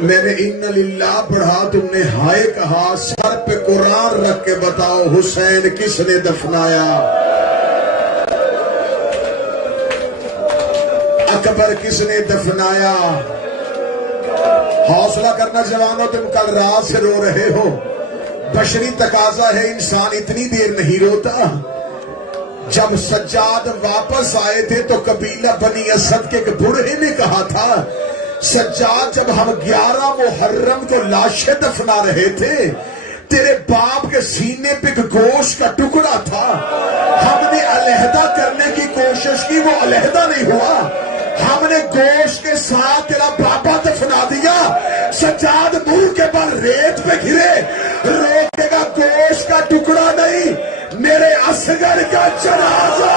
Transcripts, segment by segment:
میں نے ان للہ پڑھا، تم نے ہائے کہا، سر پہ قرآن رکھ کے بتاؤ حسین کس نے دفنایا؟ اکبر کس نے دفنایا؟ حوصلہ کرنا جوانوں، تم کل رات سے رو رہے ہو، بشری تقاضا ہے، انسان اتنی دیر نہیں روتا۔ جب سجاد واپس آئے تھے تو قبیلہ بنی اسد کے ایک بوڑھے نے کہا تھا، سجاد جب ہم 11 محرم کو لاشیں دفنا رہے تھے، تیرے باپ کے سینے پہ ایک گوشت کا ٹکڑا تھا، ہم نے علیحدہ کرنے کی کوشش کی، وہ علیحدہ نہیں ہوا، ہم نے گوشت کے ساتھ تیرا بابا دفنا دیا۔ سجاد منہ کے بل ریت پہ گرے، روکے گا گوشت کا ٹکڑا نہیں، میرے اصغر کا جنازہ۔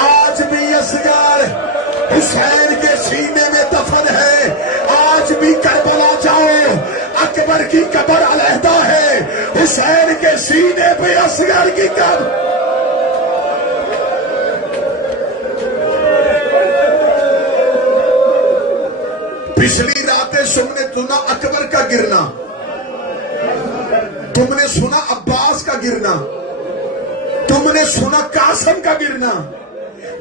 آج بھی اصغر حسین کے سینے میں دفن ہے، آج بھی کربلا جاؤ، اکبر کی قبر علیحدہ ہے، حسین کے سینے پہ اصغر کی قبر۔ پچھلی راتیں تم نے سنا اکبر کا گرنا، تم نے سنا عباس کا گرنا، تم نے سنا قاسم کا گرنا،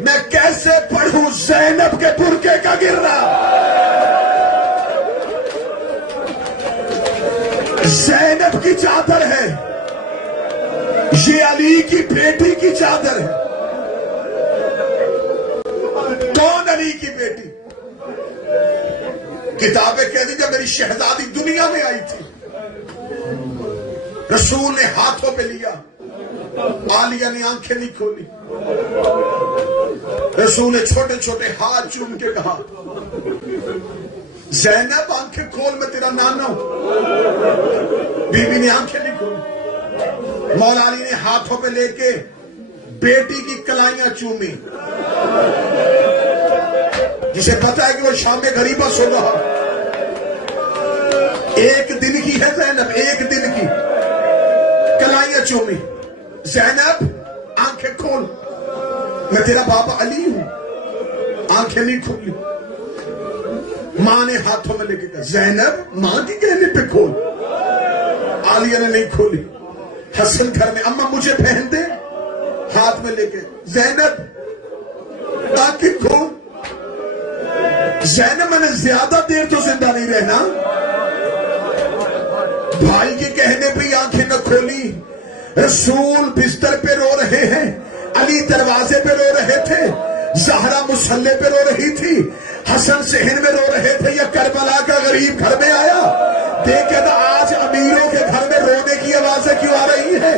میں کیسے پڑھوں زینب کے برقعے کا گرنا؟ زینب کی چادر ہے، یہ علی کی بیٹی کی چادر ہے۔ کون علی کی بیٹی؟ کتابیں کہہ دی جب میری شہزادی دنیا میں آئی تھی، رسول نے ہاتھوں پہ لیا، عالیہ نے آنکھیں نہیں کھولی، رسول نے چھوٹے چھوٹے ہاتھ چوم کے کہا، زینب آنکھیں کھول، میں تیرا نانا ہوں۔ بی بی نے آنکھیں نہیں کھولی، مولا علی نے ہاتھوں پہ لے کے بیٹی کی کلائیاں چومی، جسے پتا ہے کہ وہ شام غریبہ سو رہا، ایک دن کی ہے زینب، ایک دن کی، کلائیاں چومی۔ زینب آنکھیں کھول، میں تیرا بابا علی ہوں، آنکھیں نہیں کھولی۔ ماں نے ہاتھوں میں لے کے کہا، زینب ماں کی کہنے پہ کھول، عالیہ نے نہیں کھولی۔ حسن گھر میں، اماں مجھے پہن دے، ہاتھ میں لے کے، زینب آنکھیں کھول۔ زینب میں نے زیادہ دیر تو زندہ نہیں رہنا، بھائی کے کہنے پہ آنکھیں نہ کھولی۔ رسول بستر پہ رو رہے ہیں، علی دروازے پہ رو رہے تھے، زہرا مصلے پہ رو رہی تھی، حسن صحن میں رو رہے تھے، یا کربلا کا غریب گھر میں آیا دیکھے تو آج امیروں کے گھر میں رونے کی آوازیں کیوں آ رہی ہیں؟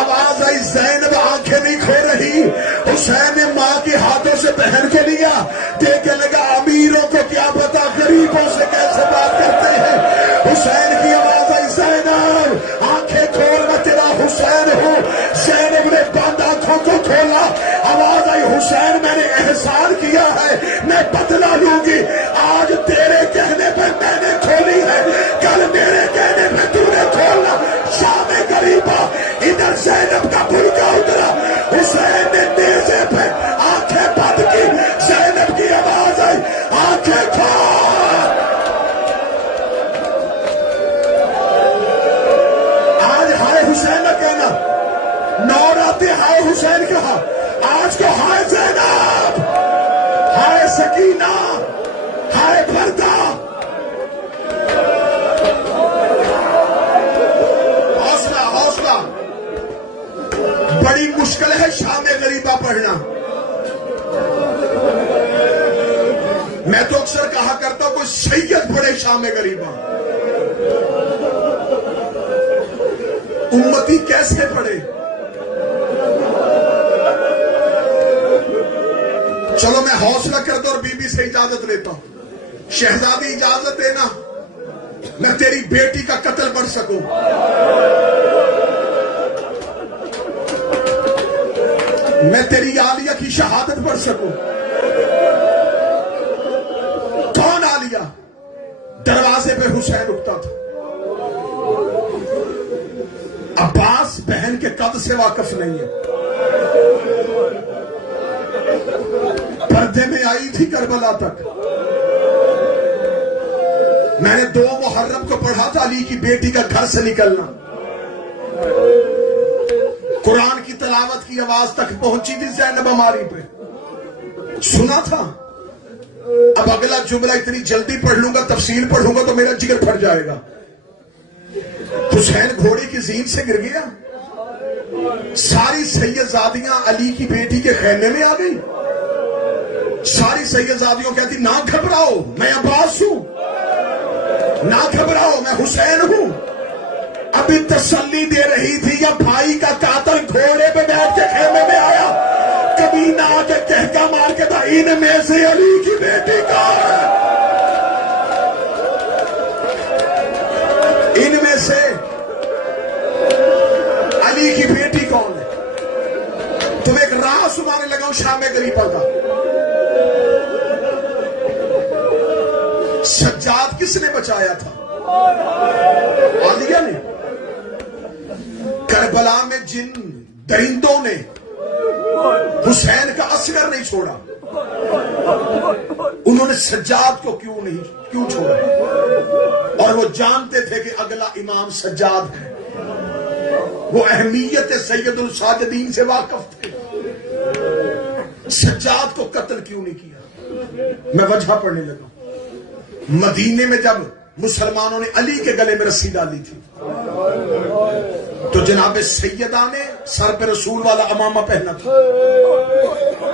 آواز آئی، زینب آنکھیں نہیں کھو رہی، حسین نے ماں کے ہاتھوں سے بہن کو لیا، دیکھنے لگا امیروں کو کیا پتا غریبوں سے کیسے بات کرتے ہیں۔ حسین کی آواز آئی، زینب آنکھیں کھول، میں تیرا حسین ہوں۔ زینب نے بند آنکھوں کو کھولا، آواز آئی، حسین میں نے احسان کیا ہے، میں بدلہ لوں گی، آج تیرے کہنے پہ میں نے کھولی ہے، کل میرے کہنے پہ تو نے کھولنا۔ شام غریبہ، ادھر زینب کا برقع اترا، حسین نے نیزے پہ آنکھیں بند کی، زینب کی آواز آئی، آنکھیں کھول۔ آج ہائے حسین نہ کہنا، نو راتیں ہائے حسین کہا، آج کو ہائے زینب، ہائے سکینہ، ہائے پردہ۔ حوصلہ حوصلہ، بڑی مشکل ہے شام غریبہ پڑھنا۔ میں تو اکثر کہا کرتا ہوں کوئی سید پڑھے شام غریبہ، امتی کیسے پڑھے؟ چلو میں حوصلہ کرتا اور بی بی سے اجازت لیتا ہوں، شہزادی اجازت دینا، میں تیری بیٹی کا قتل پڑھ سکوں۔ میں تیری عالیہ کی شہادت پڑھ سکوں۔ کون عالیہ؟ دروازے پہ حسین رکتا تھا، عباس بہن کے قد سے واقف نہیں ہے، پردے میں آئی تھی کربلا تک، میں نے 2 محرم کو پڑھا تھا علی کی بیٹی کا گھر سے نکلنا، قرآن کی تلاوت کی آواز تک پہنچی تھی زینب ہماری پہ، سنا تھا۔ اب اگلا جملہ اتنی جلدی پڑھ لوں گا، تفصیل پڑھوں گا تو میرا جگر پھٹ جائے گا۔ حسین گھوڑے کی زین سے گر گیا، ساری سیدزادیاں علی کی بیٹی کے خیمے میں آ گئی۔ ساری سیدزادیوں کہتی نہ گھبراؤ میں عباس ہوں، نہ گھبراؤ میں حسین ہوں۔ ابھی تسلی دے رہی تھی یا بھائی کا قاتل گھوڑے پہ بیٹھ کے خیمے میں آیا، کبھی نہ آگے کہکا مار کے تھا ان میں سے علی کی بیٹی کون ہے، ان میں سے علی کی بیٹی کون ہے۔ تم ایک راہ سنانے لگا ہوں شام غریبہ کا۔ سجاد کس نے بچایا تھا؟ عالیہ نے۔ کربلا میں جن درندوں نے حسین کا اصغر نہیں چھوڑا، انہوں نے سجاد کو کیوں چھوڑا؟ اور وہ جانتے تھے کہ اگلا امام سجاد ہے، وہ اہمیت سید الساجدین سے واقف تھے، سجاد کو قتل کیوں نہیں کیا؟ میں وجہ پڑھنے لگا۔ مدینے میں جب مسلمانوں نے علی کے گلے میں رسی ڈالی تھی تو جناب سیدہ نے سر پہ رسول والا امامہ پہنا تھا،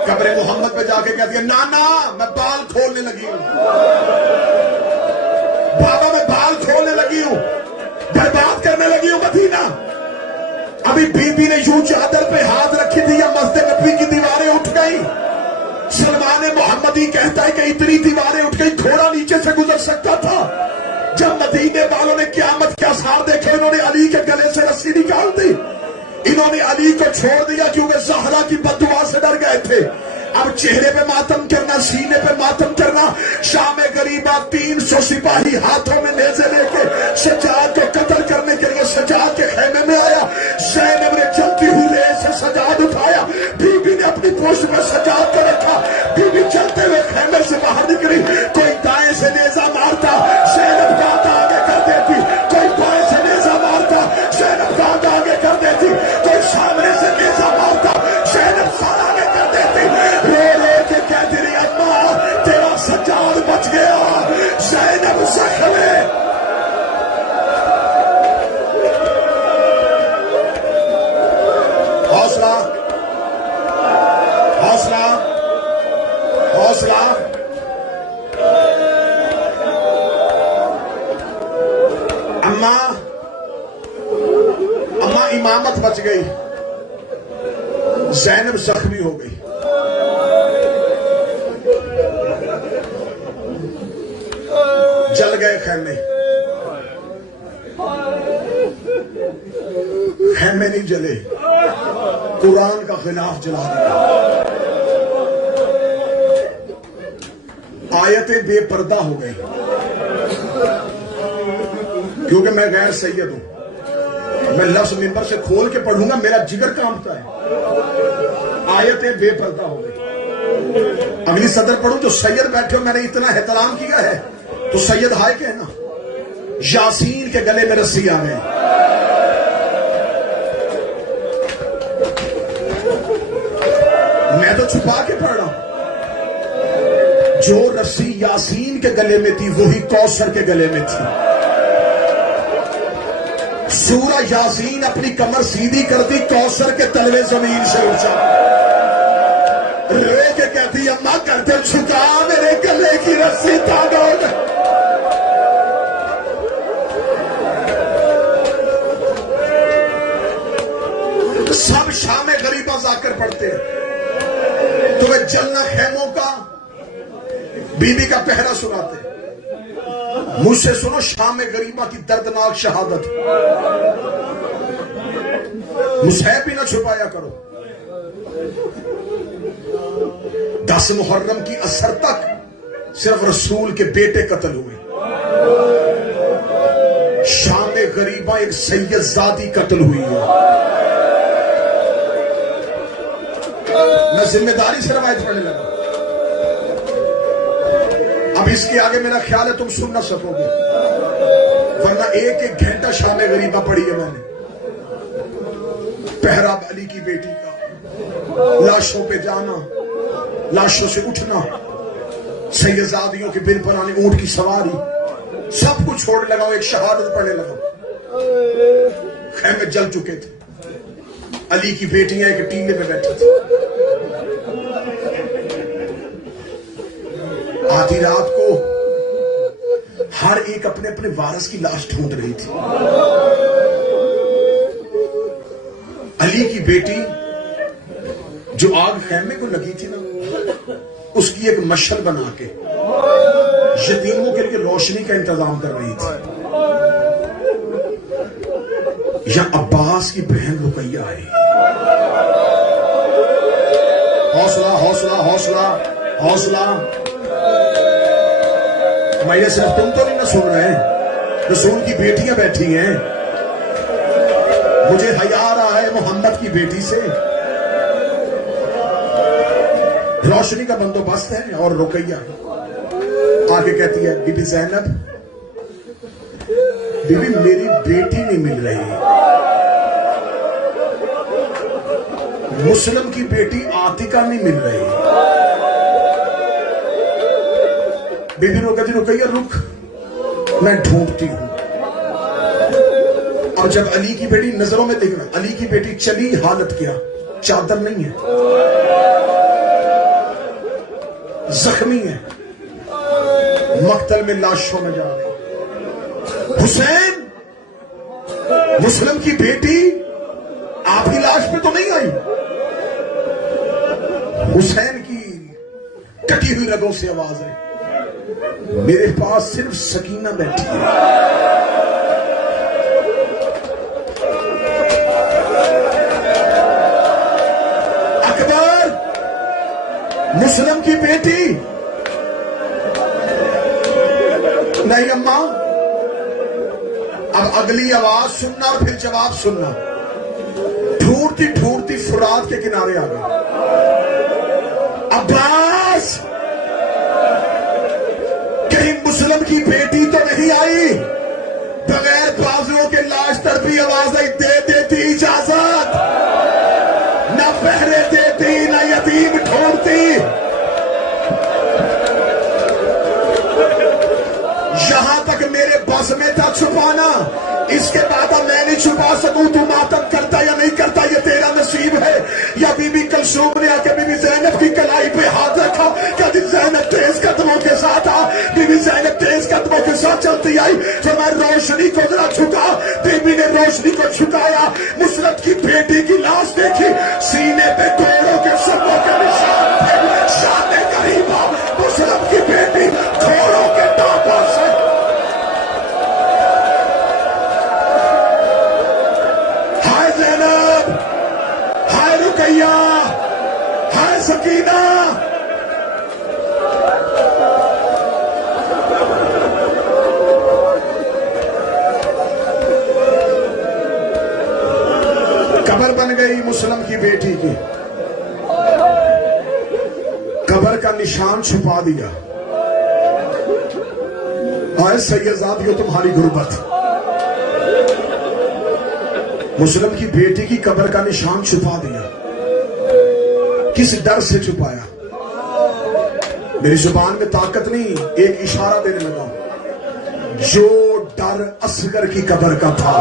قبر محمد پہ جا کے کہتی ہے نانا میں بال کھولنے لگی ہوں، بابا میں بال کھولنے لگی ہوں، برباد کرنے لگی ہوں مدینہ۔ ابھی بی بی نے یوں چادر پہ ہاتھ رکھی تھی یا مسجد نبوی کی دیواریں اٹھ گئی۔ سلمان محمدی کہتا ہے کہ اتنی دیواریں اٹھ گئی گھوڑا نیچے سے گزر سکتا تھا۔ جب مدینے والوں نے قیامت کے آثار دیکھے، انہوں نے علی کے گلے سے رسی نکال دی، انہوں نے علی کو چھوڑ دیا کیونکہ زہرا کی بددعا سے ڈر گئے تھے۔ اب چہرے پہ ماتم کرنا، سینے پہ ماتم کرنا۔ شام غریبہ 300 سپاہی ہاتھوں میں نیزے لے کے سجاد کو قتل کرنے کے لیے سجاد کے خیمے میں آیا۔ زینب نے چلتی ہوئی ریس سے سجاد اٹھایا، بی بی نے اپنی پوچھ میں سجاد کو رکھا، بی بی چلتے ہوئے خیمے سے باہر نکلی۔ کوئی دائیں سے نیزہ مارتا، زینب گاتا آگے کر دیتی، کوئی بائیں سے نیزہ مارتا، زینب گاتا آگے کر دیتی، کوئی سامنے سے نیزہ مارتا، زینب سر آگے کر دیتی۔ رو رو کے کہتی رہی اماں تیرا سجاد بچ گیا، زینب زخم ہے۔ حوصلہ حوصلہ حوصلہ۔ اماں امامت بچ گئی، زینب زخمی ہو گئی۔ جل گئے خیمے، خیمے نہیں جلے، قرآن کا خلاف جلا دیا۔ آیتیں بے پردہ ہو گئی کیونکہ میں غیر سید ہوں، میں لفظ منبر سے کھول کے پڑھوں گا، میرا جگر کانپتا ہے۔ آیتیں بے پردہ ہو گئی۔ اگلی صدر پڑھوں تو سید بیٹھے ہو، میں نے اتنا احترام کیا ہے تو سید ہائے کہنا۔ یاسین کے گلے میں رسی آ گئی، میں تو چھپا کے پڑھ رہا ہوں۔ جو رسی یاسین کے گلے میں تھی وہی کوثر کے گلے میں تھی۔ سورہ یاسین اپنی کمر سیدھی کرتی، کوثر کے تلوے زمین سے اونچا، روے کے کہتی اماں کرتے چھکا میرے گلے کی رسی تاگو۔ سب شام غریبہ ذاکر پڑھتے ہیں، تمہیں جلنا خیموں کا بی بی کا پہرا سناتے۔ مجھ سے سنو شام غریبہ کی دردناک شہادت، مصحف بھی نہ چھپایا کرو۔ 10 محرم کی اثر تک صرف رسول کے بیٹے قتل ہوئے، شام غریبہ ایک سید زادی قتل ہوئی ہے۔ میں ذمہ داری سے روایت پڑھنے لگا۔ اب اس کے آگے میرا خیال ہے تم سن نہ سکو گے، ورنہ ایک گھنٹہ شام غریبہ پڑھی ہے میں نے. پہرا علی کی بیٹی کا، لاشوں پہ جانا، لاشوں سے اٹھنا، سیدزادیوں کے بل پر آنے، اونٹ کی سواری، سب کچھ چھوڑ لگا ہوں، ایک شہادت پڑھنے لگا. خیمے جل چکے تھے، علی کی بیٹیاں ایک ٹیلے میں بیٹھی تھی. آدھی رات کو ہر ایک اپنے اپنے وارث کی لاش ڈھونڈ رہی تھی. علی کی بیٹی جو آگ خیمے کو لگی تھی نا، اس کی ایک مشعل بنا کے یتیموں کے لیے روشنی کا انتظام کر رہی تھی. یا عباس کی بہن رقیہ آئی. حوصلہ حوصلہ حوصلہ حوصلہ. میں یہ صرف تم تو نہیں نہ سن رہے ہیں، رسول کی بیٹیاں بیٹھی ہیں. مجھے حیا آ رہا ہے محمد کی بیٹی سے. روشنی کا بندوبست ہے اور رقیہ آگے کہتی ہے، بی بی زینب، بی بی میری بیٹی نہیں مل رہی. مسلم کی بیٹی عاتقہ نہیں مل رہی. بی بی رو کہتی، رقیہ رک، میں ڈھونڈتی ہوں. اب جب علی کی بیٹی نظروں میں دیکھنا، علی کی بیٹی چلی، حالت کیا، چادر نہیں ہے، زخمی ہے، مقتل میں لاشوں میں جا رہی. حسین، مسلم کی بیٹی آپ کی لاش پہ تو نہیں آئی. حسین کی کٹی ہوئی رگوں سے آواز ہے، میرے پاس صرف سکینہ بیٹھی ہے. اکبر، مسلم کی بیٹی، نہیں اماں. اب اگلی آواز سننا اور پھر جواب سننا. ڈھونڈتی ڈھونڈتی فرات کے کنارے آ گئی. عباس، کہیں مسلم کی بیٹی تو نہیں آئی؟ بغیر بازوؤں کے لاش تڑپی آواز آئی، دے دیتی اجازت، نہ پہرے دیتی نہ یتیم ڈھونڈتی. یہاں تک میرے بس میں تھا چھپانا، اس کے بعد میں نہیں چھپا سکوں. تو ماتم کرتا یا نہیں کرتا یہ تیرا نصیب ہے. یا بی بی کلثوم نے آ کے بی بی زینب کی کلائی پہ ہاتھ رکھا، کہتی زینب تیز قدموں کے ساتھ آ. بی بی زینب تیز قدموں کے ساتھ چلتی آئی. فرمایا روشنی کو ذرا چھکا. بی بی نے روشنی کو چھکایا، مسرت کی بیٹی کی لاش دیکھی، سینے پہ کوڑوں کے سبوں کے نشان تھے. شان قریبا، مسلم کی بیٹی کوڑوں کے ٹاپوں سے. ہائے زینب، ہائے رقیہ، ہائے سکینہ. قبر بن گئی مسلم کی بیٹی کی. قبر کا نشان چھپا دیا. آئے سیدزادیوں تمہاری غربت. مسلم کی بیٹی کی قبر کا نشان چھپا دیا. کس ڈر سے چھپایا؟ میری زبان میں طاقت نہیں، ایک اشارہ دینے لگا. جو ڈر اصغر کی قبر کا تھا،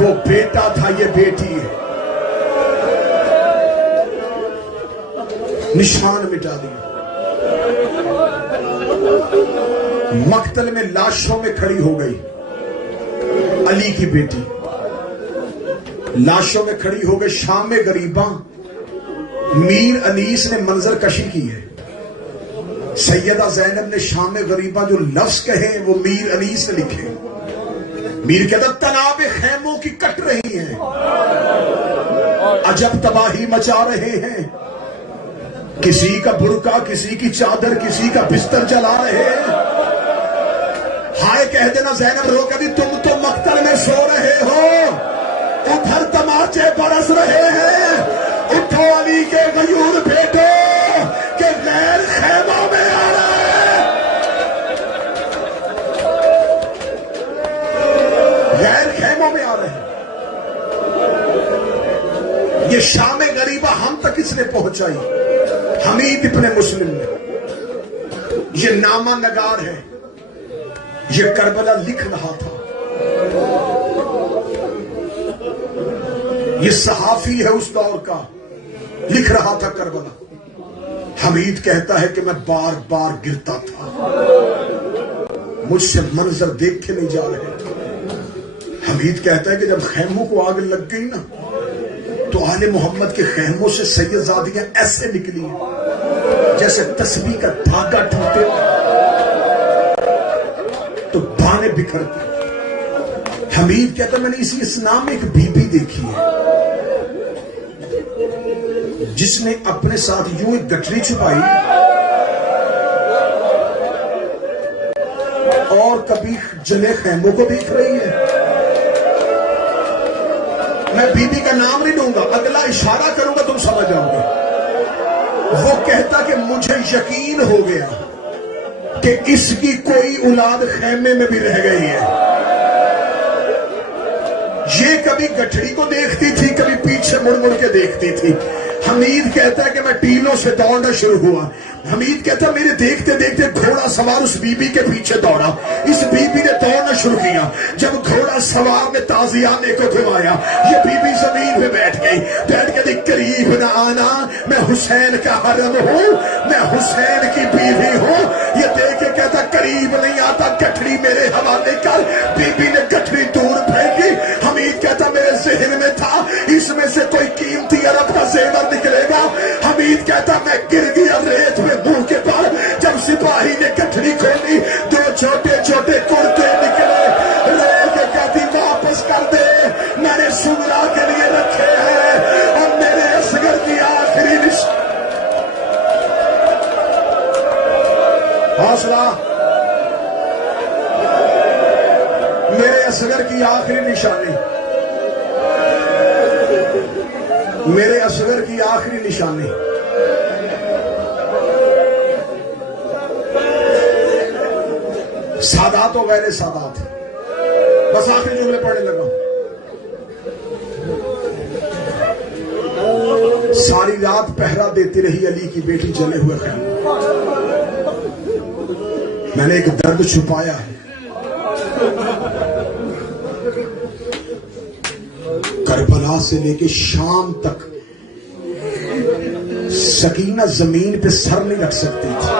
وہ بیٹا تھا، یہ بیٹی ہے. نشان مٹا دیا. مقتل میں لاشوں میں کھڑی ہو گئی. علی کی بیٹی لاشوں میں کھڑی ہو گئی. شام میں غریباں میر انیس نے منظر کشی کی ہے. سیدہ زینب نے شام غریباں جو لفظ کہے وہ میر انیس نے لکھے. میر کہتا تناب خیموں کی کٹ رہی ہیں، عجب تباہی مچا رہے ہیں. کسی کا برقع، کسی کی چادر، کسی کا بستر جلا رہے ہیں. ہائے کہہ دینا زینب رو کہتی تم تو مقتل میں سو رہے ہو، ادھر تماچے برس رہے ہیں. اٹھو علی کے خیموں میں آ رہے ہیں. یہ شام غریبہ ہم تک اس نے پہنچائی حمید ابن مسلم نے. یہ نامہ نگار ہے، یہ کربلا لکھ رہا تھا. یہ صحافی ہے اس دور کا، لکھ رہا تھا کربلا. حمید کہتا ہے کہ میں بار بار گرتا تھا، مجھ سے منظر دیکھ کے نہیں جا رہے. حمید کہتا ہے کہ جب خیموں کو آگ لگ گئی نا تو آل محمد کے خیموں سے سیدزادیاں ایسے نکلی جیسے تسبیح کا دھاگا ٹوٹے تو بانے بکھرتے. حمید کہتا ہے میں نے اسی اسلام میں ایک بی بی دیکھی ہے جس نے اپنے ساتھ یوں ایک گٹھری چھپائی اور کبھی جلے خیموں کو دیکھ رہی ہے. میں بی بی کا نام نہیں دوں گا، اگلا اشارہ کروں گا تم سمجھ جاؤ گے. وہ کہتا کہ مجھے یقین ہو گیا کہ اس کی کوئی اولاد خیمے میں بھی رہ گئی ہے. یہ کبھی گٹھڑی کو دیکھتی تھی، کبھی پیچھے مڑ مڑ کے دیکھتی تھی. حمید کہتا ہے کہ میں ٹیلوں سے دوڑنا شروع ہوا. حمید کہتا ہے میرے دیکھتے دیکھتے گھوڑا سوار اس بی بی کے پیچھے دوڑا. اس بی بی نے دوڑنا شروع کیا. جب گھوڑا سوار نے تازیانے کو گھمایا یہ بی بی زمین پہ بیٹھ گئی. بیٹھ کے دیکھ قریب نہ آنا، میں حسین کا حرم ہوں، میں حسین کی بیوی ہوں. یہ دیکھ کے کہتا قریب نہیں آتا، گٹھڑی میرے حوالے کر. بی بی نے گٹھڑی دور پھینکی. حمید کہتا میرے ذہن میں تھا اس میں سے کوئی قیمتی عرب کا زیور نکلے گا. حمید کہتا میں گر گیا ریت میں منہ کے پر. جب سپاہی نے گٹھڑی کھولی دو چھوٹے چھوٹے کرتے نکلے. ریت کہتی واپس کر دے، میں نے سمرا کے لیے رکھے ہیں اور میرے اصغر کی آخری حوصلہ، میرے اصغر کی آخری نشانی، میرے اصغر کی آخری نشانی. سادات و غیر سادات. بس آخری جملے پڑھنے لگا. ساری رات پہرا دیتی رہی علی کی بیٹی جلے ہوئے خیمے. میں نے ایک درد چھپایا ہے، کربلا سے لے کے شام تک سکینہ زمین پہ سر نہیں رکھ سکتی تھی.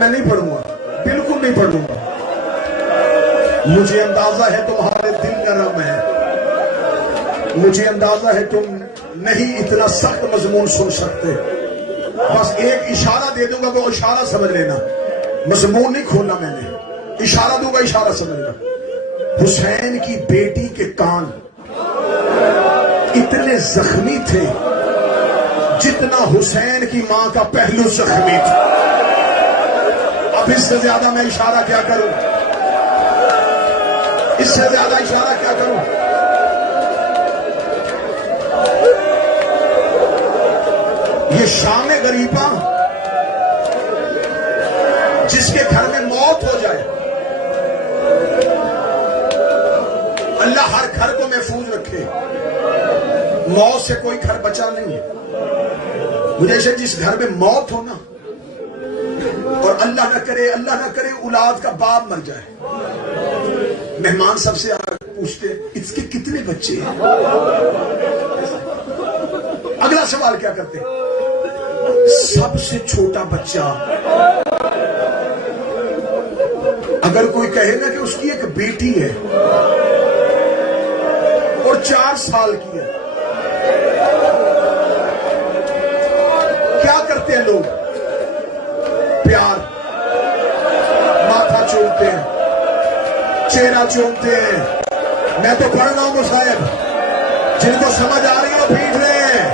میں نہیں پڑھوں گا، بالکل نہیں پڑھوں گا. مجھے اندازہ ہے تمہارے دل نرم ہے، مجھے اندازہ ہے تم نہیں اتنا سخت مضمون سن سکتے. بس ایک اشارہ دے دوں گا، وہ اشارہ سمجھ لینا. مضمون نہیں کھولنا میں نے، اشارہ دوں گا، اشارہ سمجھنا. حسین کی بیٹی کے کان اتنے زخمی تھے جتنا حسین کی ماں کا پہلو زخمی تھا. اب اس سے زیادہ میں اشارہ کیا کروں، اس سے زیادہ اشارہ کیا کروں. یہ شام غریبہ جس کے گھر میں موت ہو جائے، اللہ ہر گھر کو محفوظ رکھے. موت سے کوئی گھر بچا نہیں ہے. مجھے سے جس گھر میں موت ہو نا، اور اللہ نہ کرے اولاد کا باپ مر جائے، مہمان سب سے پوچھتے اس کے کتنے بچے ہیں. اگلا سوال کیا کرتے ہیں؟ سب سے چھوٹا بچہ. اگر کوئی کہے نا کہ اس کی ایک بیٹی ہے اور 4 سال کی ہے، کیا کرتے ہیں لوگ؟ پیار، ماتھا چومتے ہیں، چہرہ چومتے ہیں. میں تو پڑھ رہا ہوں مصائب، جن کو سمجھ آ رہی ہے وہ پیٹ رہے ہیں.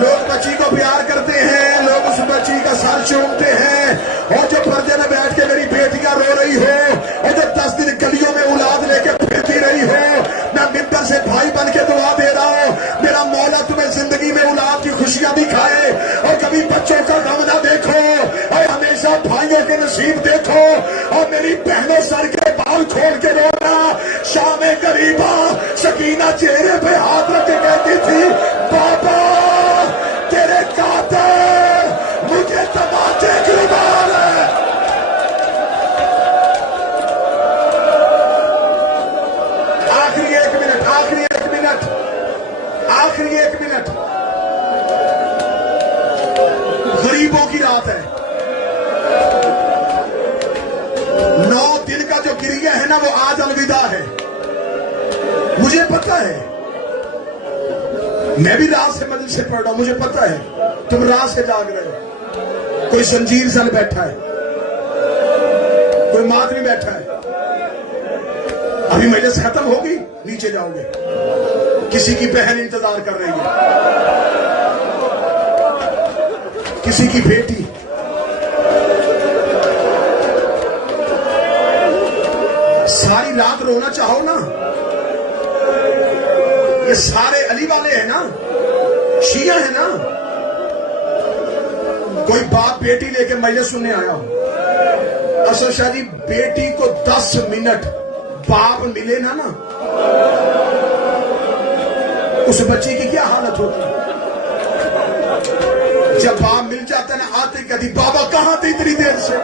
لوگ بچی کو پیار کرتے ہیں، لوگ اس بچی کا سر چومتے ہیں. اور جو پردے میں بیٹھ کے میری بیٹیاں رو رہی ہو، اور جو 10 دن گلیوں میں اولاد لے کے پھرتی رہی ہو، میں ممبر سے بھائی بن کے دعا دے رہا ہوں، میرا مولا تمہیں زندگی میں اولاد کی خوشی اللہ چہرے پہ ہاتھ رکھ کے کہتی تھی بابا تیرے قاتل مجھے تماچے کی مار ہے. آخری ایک منٹ غریبوں کی رات ہے. 9 دن کا جو گریہ ہے نا وہ آج الوداع ہے. مجھے پتا ہے میں بھی رات سے مجلس سے پڑھ رہا ہوں, مجھے پتا ہے تم رات سے جاگ رہے ہو. کوئی زنجیر زن بیٹھا ہے, کوئی ماتمی بیٹھا ہے. ابھی مجلس ختم ہوگی نیچے جاؤ گے, کسی کی بہن انتظار کر رہی ہے, کسی کی بیٹی. ساری رات رونا چاہو نا, یہ سارے علی والے ہیں نا, شیعہ ہیں نا. کوئی باپ بیٹی لے کے مجلس سننے آیا ہو, اصل شاہ جی بیٹی کو 10 منٹ باپ ملے نا اس بچی کی کیا حالت ہوتی ہے. جب باپ مل جاتا ہے نا, آتے کہتی بابا کہاں تھی اتنی دیر سے,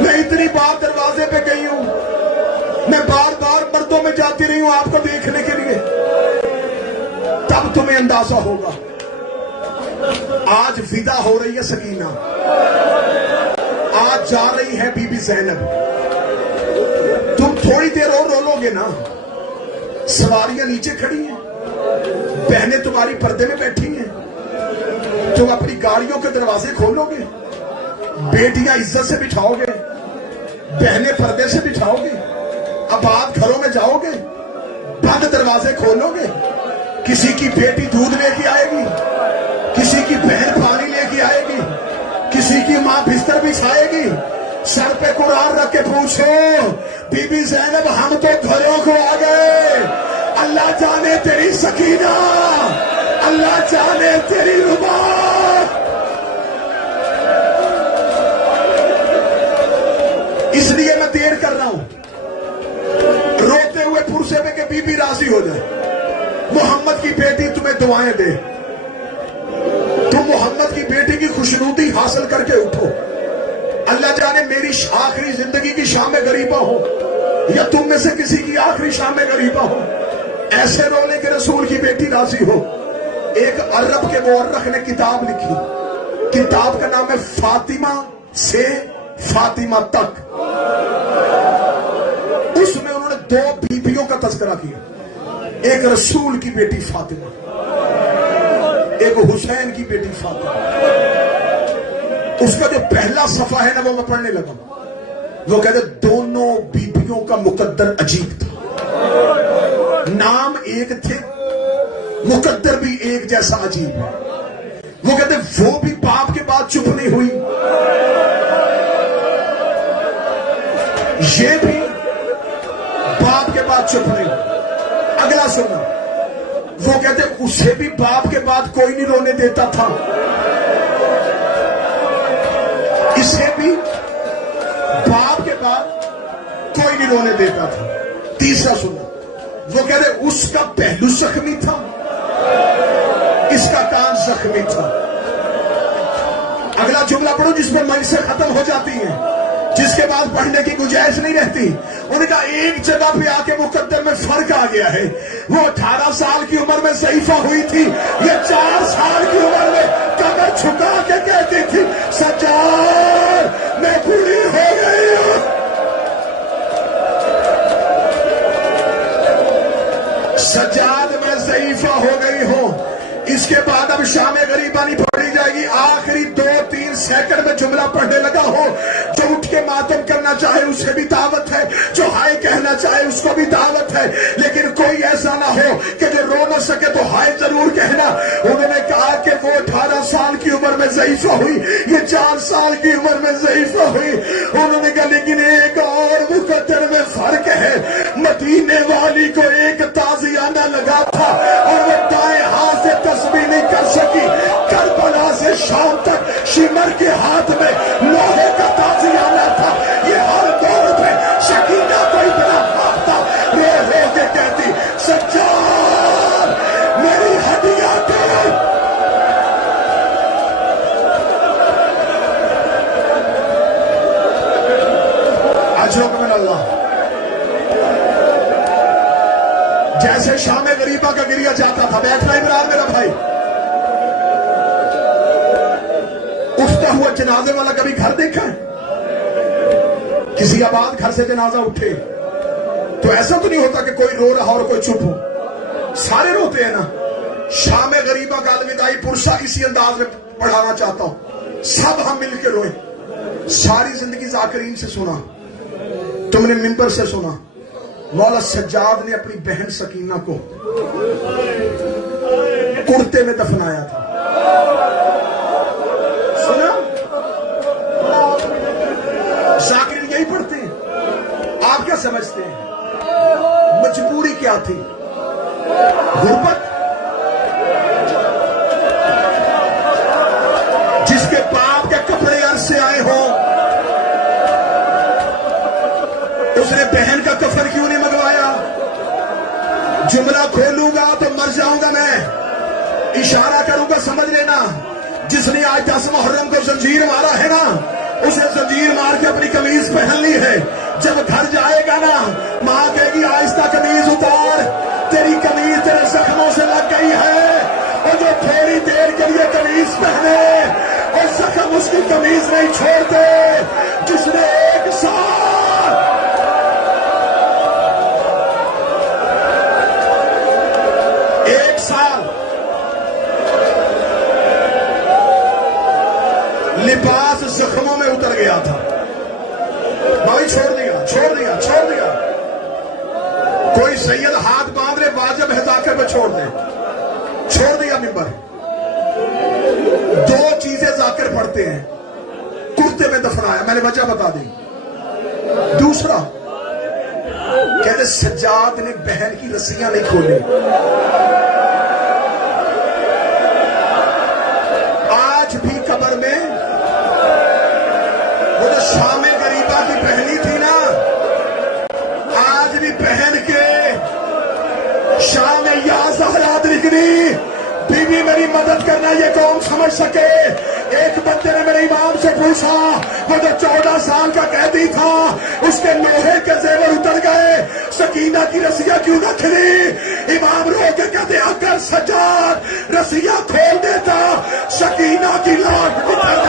میں اتنی بار دروازے پہ گئی ہوں, میں بار بار مردوں میں جاتی رہی ہوں آپ کو دیکھنے کے لیے. تب تمہیں اندازہ ہوگا. آج ودا ہو رہی ہے سکینہ, آج جا رہی ہے بی بی زینب. تم تھوڑی دیر اور رو لو گے نا, سواریاں نیچے کھڑی ہیں, بہنیں تمہاری پردے میں بیٹھی ہیں, تم اپنی گاڑیوں کے دروازے کھولو گے, بیٹیاں عزت سے بٹھاؤ گے, بہنیں پردے سے بٹھاؤ گے, آباد گھروں میں جاؤ گے, بند دروازے کھولو گے. کسی کی بیٹی دودھ لے کے آئے گی, کسی کی بہن پانی لے کے آئے گی, کسی کی ماں بستر بچھائے گی. سر پہ قرآن رکھ کے پوچھو بی بی زینب ہم تو گھروں کو آ گئے, اللہ جانے تیری سکینہ, اللہ جانے تیری ربا. اس لیے میں دیر کر رہا ہوں, روتے ہوئے پرسے پہ کہ بی بی راضی ہو جائے. محمد کی بیٹی تمہیں دعائیں دے, تم محمد کی بیٹی کی خوشنودی حاصل کر کے اٹھو. اللہ جانے میری آخری زندگی کی شام غریبہ ہو یا تم میں سے کسی کی آخری شام غریبہ ہو, ایسے رونے کے رسول کی بیٹی راضی ہو. ایک عرب کے مورخ نے کتاب لکھی, کتاب کا نام ہے فاطمہ سے فاطمہ تک. اس میں انہوں نے 2 بیویوں کا تذکرہ کیا, ایک رسول کی بیٹی فاطمہ, ایک حسین کی بیٹی فاطمہ. اس کا جو پہلا صفحہ ہے نا وہ میں پڑھنے لگا. وہ کہتے دونوں بیویوں کا مقدر عجیب تھا, نام ایک تھے, مقدر بھی ایک جیسا عجیب ہے. وہ کہتے وہ بھی باپ کے بعد چپ نہیں ہوئی, یہ بھی باپ کے بعد چپ نہیں ہوئی. اگلا سننا, وہ کہتے اسے بھی باپ کے بعد کوئی نہیں رونے دیتا تھا, اسے بھی باپ کے بعد کوئی نہیں رونے دیتا تھا. تیسرا سننا, وہ کہتے اس کا پہلو زخمی تھا, اس کا کان زخمی تھا. اگلا جملہ پڑھو جس میں مجھ سے ختم ہو جاتی ہے, جس کے بعد پڑھنے کی گنجائش نہیں رہتی. ان کا ایک جگہ پہ آ کے مقدر میں فرق آ گیا ہے. وہ 18 سال کی عمر میں ضعیفہ ہوئی تھی, یہ 4 سال کی عمر میں کمر چھکا کے کہتی تھی سجاد میں بوڑھی ہو گئی ہوں. سجاد میں ضعیفہ ہو گئی ہوں. اس کے بعد اب شام غریبہ نہیں پڑھی جائے گی. آخری 2-3 سیکنڈ میں جملہ پڑھنے لگا ہو. جو اٹھ کے ماتم کرنا چاہے اسے بھی دعوت ہے, جو ہائے کہنا چاہے اس کو بھی دعوت ہے, لیکن کوئی ایسا نہ ہو کہ جو رو نہ سکے تو ہائے ضرور کہنا. انہوں نے کہا کہ وہ 18 سال کی عمر میں ضعیفہ ہوئی, یہ 4 سال کی عمر میں ضعیفہ ہوئی. انہوں نے کہا لیکن ایک اور مقدر میں فرق ہے, مدینے والی کو ایک تازیانہ لگا تھا اور وہ دائیں ہاتھ سے تسبیح نہیں کر سکی. کربلا سے شام تک شمر کے ہاتھ میں لوہے کا تازیانہ تھا. یہ ہر دور میں سکینہ کو اتنا خواب تھا, رو رو کے کہتی جیسے شام غریبہ کا گریا جاتا تھا. بیٹھنا عمران میرا بھائی. اٹھتا ہوا جنازے والا کبھی گھر دیکھا ہے؟ کسی آباد گھر سے جنازہ اٹھے تو ایسا تو نہیں ہوتا کہ کوئی رو رہا اور کوئی چپ ہو. سارے روتے ہیں نا. شام غریبہ کا الوداعی پرسا اسی انداز میں پڑھانا چاہتا ہوں. سب ہم مل کے روئے. ساری زندگی ذاکرین سے سنا, تم نے منبر سے سنا. مولا سجاد نے اپنی بہن سکینہ کو کرتے میں دفنایا تھا. سنا؟ ذاکرین یہی پڑھتے ہیں. آپ کیا سمجھتے ہیں مجبوری کیا تھی؟ غربت. جس کے باپ کے کپڑے عرض سے آئے ہوں اس نے بہن کا کفن کیوں نہیں منگوایا؟ جملہ کھولوں گا تو مر جاؤں گا میں. اشارہ کروں گا سمجھ لینا. جس نے آج 10 محرم کو زنجیر مارا ہے نا, اسے زنجیر مار کے اپنی قمیض پہن لی ہے. جب گھر جائے گا نا, ماں کہے گی آہستہ قمیض اتار, تیری قمیض تیرے زخموں سے لگ گئی ہے. اور جو تھوڑی دیر کے لیے قمیض پہنے اور زخم اس کی قمیض نہیں چھوڑتے. جس نے 1 سال لباس زخموں میں اتر گیا تھا, بھائی چھوڑ دیا. کوئی سید ہاتھ باندھ لے واجب ہے ذاکر پہ چھوڑ دے. چھوڑ دیا منبر. 2 چیزیں ذاکر پڑھتے ہیں. کرتے میں دفنایا, میں نے وجہ بتا دی. دوسرا کہتے سجاد نے بہن کی رسیاں نہیں کھولی. آج بھی قبر میں وہ جو شام غریبہ کی پہنی تھی نا, آج بھی پہن کے شام یا زہرا لکھنی, بی بی میری مدد کرنا یہ قوم سمجھ سکے. ایک بندے نے میرے امام سے پوچھا, وہ جو 14 سال کا قیدی تھا اس کے لوہے کے زیور اتر گئے, سکینہ کی رسیاں کیوں نہ کھلی؟ امام رو کے کہتے اگر سجاد رسیاں کھول دیتا سکینہ کی لاش اتر